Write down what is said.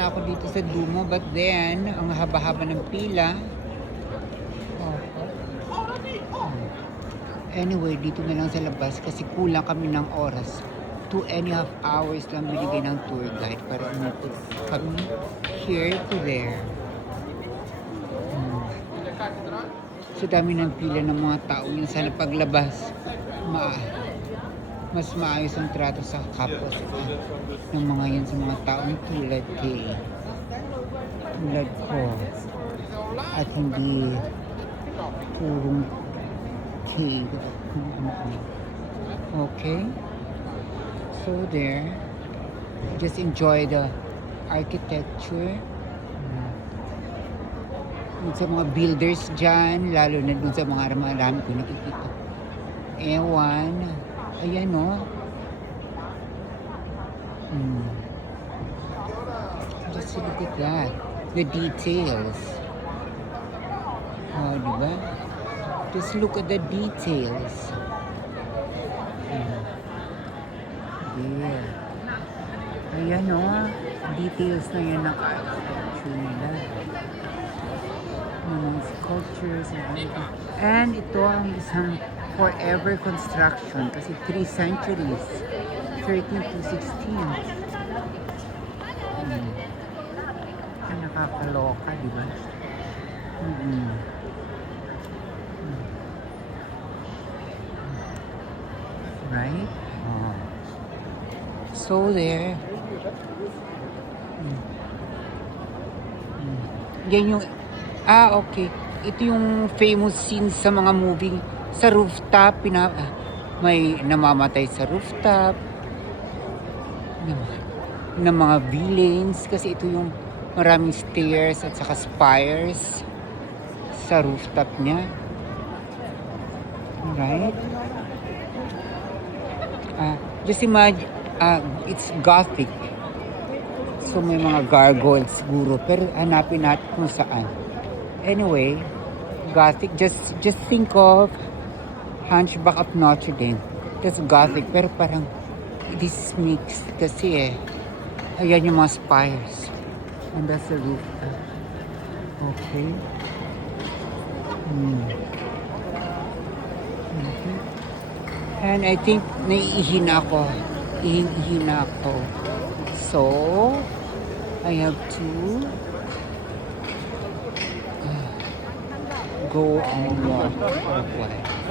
Ako dito sa Dumo, but then ang haba-haba ng pila. Anyway, dito na lang sa labas kasi kulang kami ng oras. 2.5 hours lang binigay ng tour guide para umikot kami here to there. So dami ng pila ng mga tao yun. Sana paglabas mas maayos ang trato sa kapwa ng mga yan sa mga taong tulad ko at hindi purong cave. Okay, so there, just enjoy the architecture. Dun sa mga builders dyan, lalo na dun sa mga marami ko nakikita. Ewan, ayan o. Just look at that. The details. Oh, diba? Just look at the details. There. Ayan o. Details na yan ng architecture nila. Mga sculptures and everything. And ito ang isang forever construction kasi 3 centuries. 13 to 16. Nakakaloka, di ba? Right? So there. Yan yung okay. Ito yung famous scene sa mga movie sa rooftop. May namamatay sa rooftop ng mga villains kasi ito yung maraming stairs at saka spires sa rooftop niya. Right? Just imagine, it's Gothic. So may mga gargoyles siguro, pero hanapin natin kung saan. Anyway, Gothic, just think of Hunchback of Notre Dame. That's Gothic, pero parang this mixed kasi ayan yung mga spires. And that's the rooftop. Okay. And I think naiihina ako. Ihina ako. So, I have to go on walk for a while.